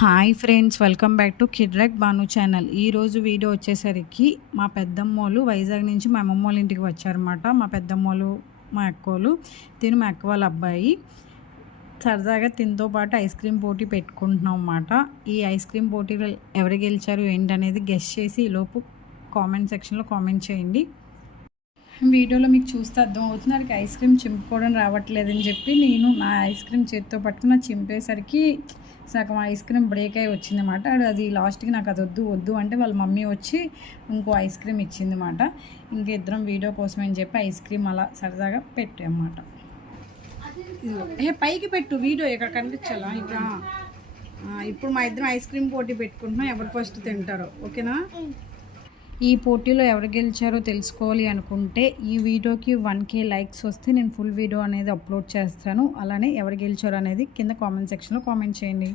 Hi friends, welcome back to కిడ్రెక్ బాను channel. ఈరోజు వీడియో వచ్చేసరికి మా పెద్దమ్మోళ్ళు వైజాగ్ నుంచి మా అమ్మమ్మోళ్ళ ఇంటికి వచ్చారన్నమాట. మా పెద్దమ్మోళ్ళు మా అక్కోళ్ళు మా అక్క వాళ్ళ అబ్బాయి సరదాగా తినతో పాటు ఐస్ క్రీమ్ పోటీ పెట్టుకుంటున్నాం అన్నమాట. ఈ ఐస్ క్రీమ్ పోటీలో ఎవరు గెలిచారు ఏంటనేది గెస్ట్ చేసి ఈలోపు కామెంట్ సెక్షన్లో కామెంట్ చేయండి. వీడియోలో మీకు చూస్తే అర్థమవుతుంది, వాడికి ఐస్ క్రీమ్ చింపుకోవడం రావట్లేదని చెప్పి నేను నా ఐస్ క్రీమ్ చేతితో పట్టుకుని చింపేసరికి సగం ఐస్ క్రీమ్ బ్రేక్ అయి వచ్చిందన్నమాట. అది లాస్ట్కి నాకు అది వద్దు అంటే వాళ్ళ మమ్మీ వచ్చి ఇంకో ఐస్ క్రీమ్ ఇచ్చిందన్నమాట. ఇంకా ఇద్దరం వీడియో కోసం అని చెప్పి ఐస్ క్రీమ్ అలా సరదాగా పెట్టామన్నమాట. పైకి పెట్టు, వీడియో ఇక్కడ కనిపించాలా? ఇక్కడ ఇప్పుడు మా ఇద్దరం ఐస్ క్రీమ్ పోటీ పెట్టుకుంటున్నాం, ఎవరు ఫస్ట్ తింటారో. ఓకేనా? ఈ పోటీలో ఎవరు గెలిచారో తెలుసుకోవాలి అనుకుంటే ఈ వీడియోకి 1K లైక్స్ వస్తే నేను ఫుల్ వీడియో అనేది అప్లోడ్ చేస్తాను. అలానే ఎవరు గెలిచారో అనేది కింద కామెంట్ సెక్షన్లో కామెంట్ చేయండి.